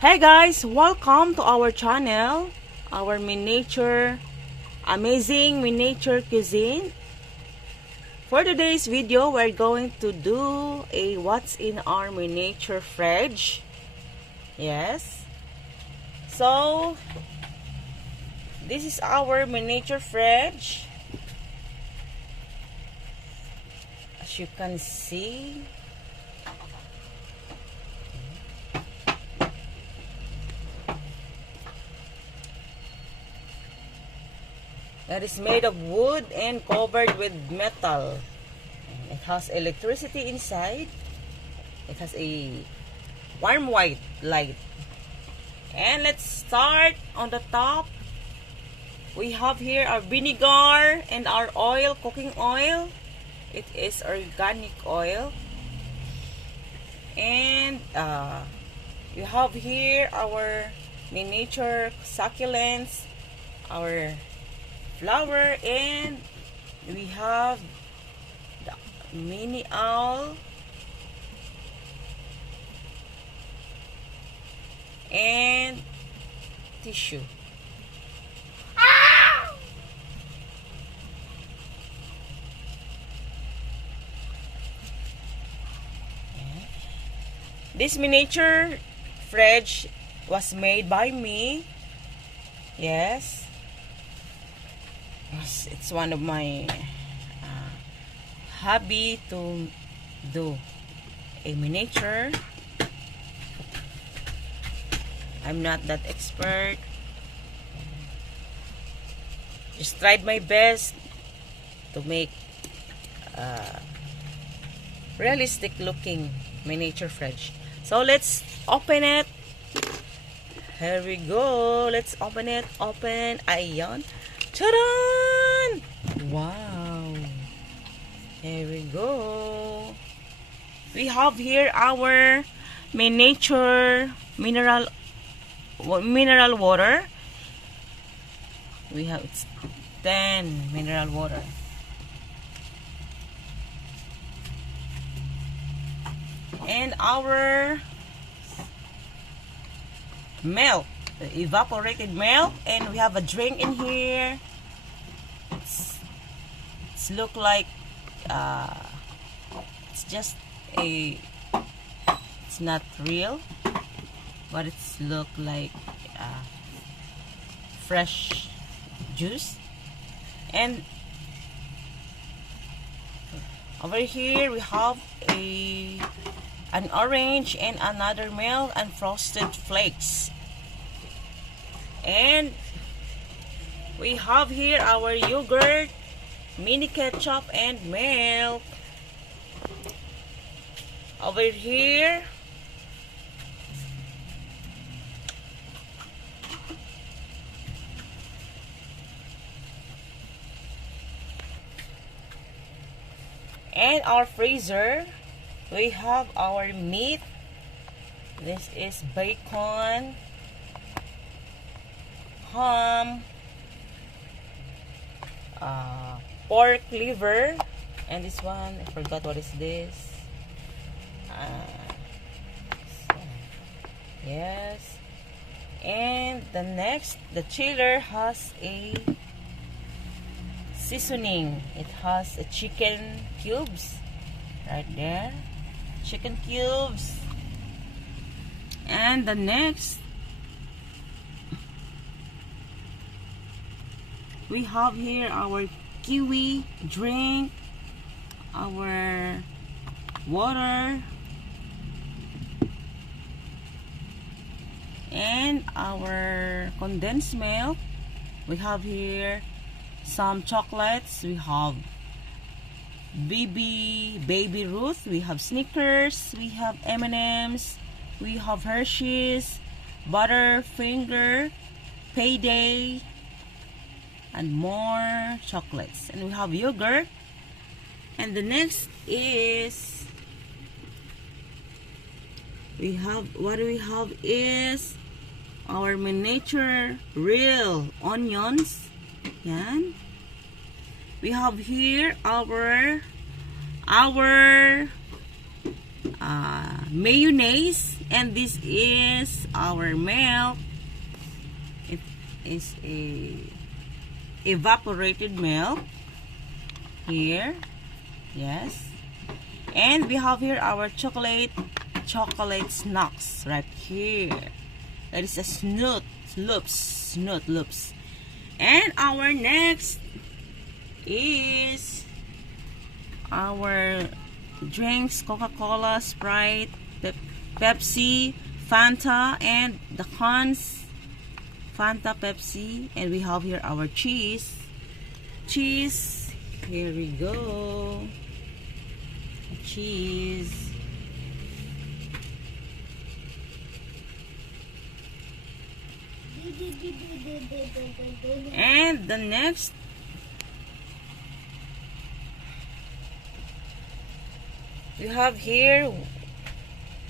Hey guys, welcome to our channel, our amazing miniature cuisine. For today's video, we're going to do a what's in our miniature fridge. Yes. So, this is our miniature fridge. As you can see, that is made of wood and covered with metal. It has electricity inside. It has a warm white light. And let's start on the top. We have here our vinegar and our oil, cooking oil. It is organic oil. And you have here our miniature succulents, our flour, and we have the mini owl and tissue. This miniature fridge was made by me. Yes. It's one of my hobby to do a miniature. I'm not that expert. Just tried my best to make realistic looking miniature fridge. So let's open it. Here we go. Let's open it. Open. Ayan. Ta-da! Wow. Here we go. We have here our miniature mineral water. We have 10 mineral water. And our milk, the evaporated milk, and we have a drink in here. It's look like it's just it's not real, but it's look like fresh juice. And over here we have an orange and another milk and frosted flakes. And we have here our yogurt, mini ketchup, and milk. Over here and our freezer, we have our meat. This is bacon, ham, pork liver, and this one, I forgot what is this. Yes. And the next, the chiller has a seasoning. It has a chicken cubes right there. Chicken cubes. And the next, we have here our kiwi drink, our water, and our condensed milk. We have here some chocolates. We have Baby Ruth. We have Snickers. We have M&M's. We have Hershey's, Butterfinger, Payday, and more chocolates. And we have yogurt. And the next is what we have is our miniature real onions. Yan. We have here our mayonnaise, and this is our milk. It is a evaporated milk here. Yes. And we have here our chocolate snacks right here. That is a Snoot Loops. And our next is our drinks: Coca-Cola, Sprite, Pepsi, Fanta, and the cons Fanta, Pepsi. And we have here our cheese. Here we go. Cheese. And the next, we have here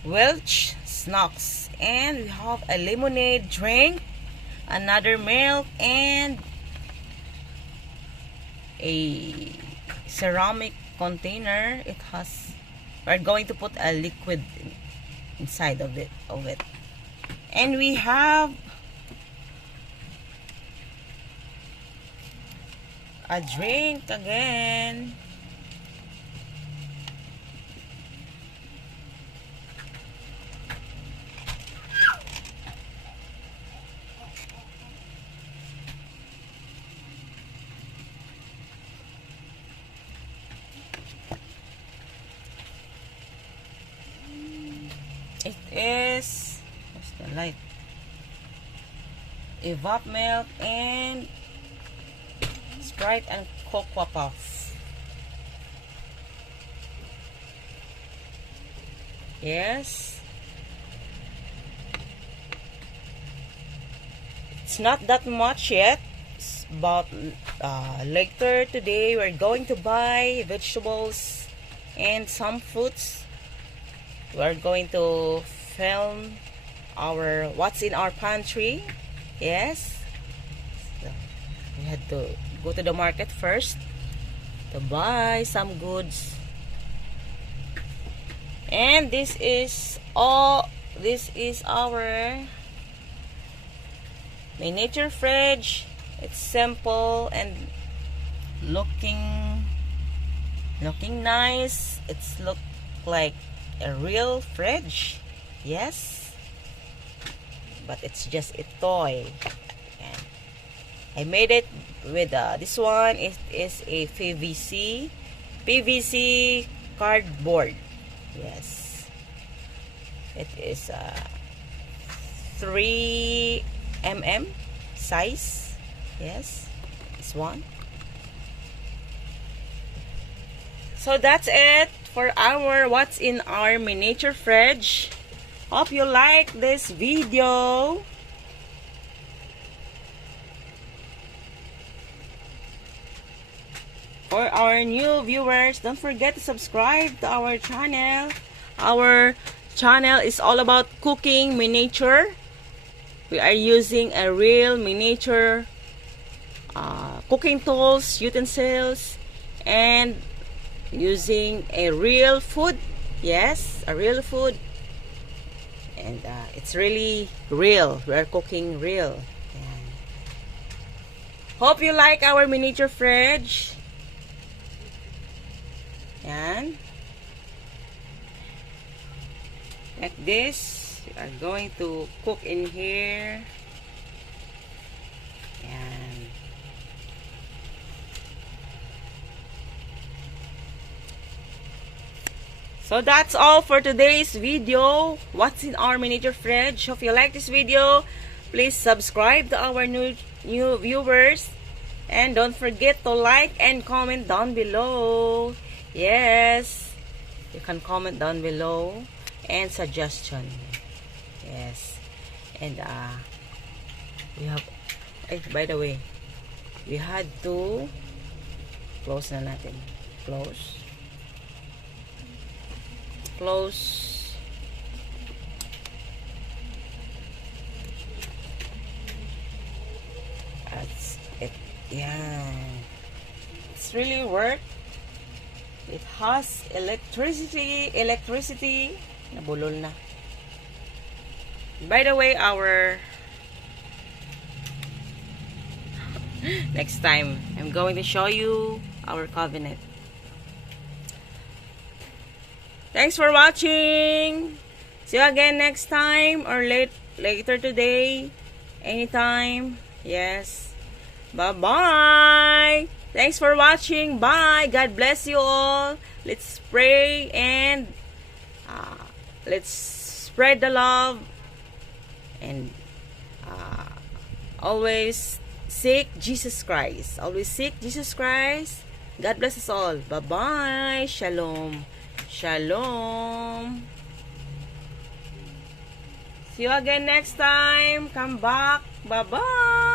Welch snacks, and we have a lemonade drink, another milk, and a ceramic container. It has, we're going to put a liquid inside of it. And we have a drink again. It is, what's the light? Evap milk and Sprite and Cocoa Puff. Yes. It's not that much yet, but later today we're going to buy vegetables and some fruits. We're going to film our what's in our pantry. Yes. So we had to go to the market first to buy some goods. And this is our miniature fridge. It's simple and looking nice. It's look like a real fridge. Yes, but it's just a toy. And I made it with this one. It is a PVC cardboard. Yes, it is 3 mm size. Yes, this one. So that's it for our what's in our miniature fridge. Hope you like this video. For our new viewers, don't forget to subscribe to our channel. Our channel is all about cooking miniature. We are using a real miniature cooking tools, utensils, and using a real food. Yes, a real food. And it's really real. We are cooking real. And hope you like our miniature fridge. And like this, we are going to cook in here. And so that's all for today's video. What's in our miniature fridge? Hope you like this video. Please subscribe to our new viewers. And don't forget to like and comment down below. Yes, you can comment down below and suggestion. Yes, and we have. By the way, we had to close na natin. Close. That's it. Yeah, it's really worth. It has electricity. Nabulol na. By the way, next time, I'm going to show you our covenant. Thanks for watching. See you again next time or later today. Anytime. Yes. Bye-bye. Thanks for watching. Bye. God bless you all. Let's pray and let's spread the love and always seek Jesus Christ. Always seek Jesus Christ. God bless us all. Bye-bye. Shalom. Shalom. See you again next time. Come back. Bye-bye.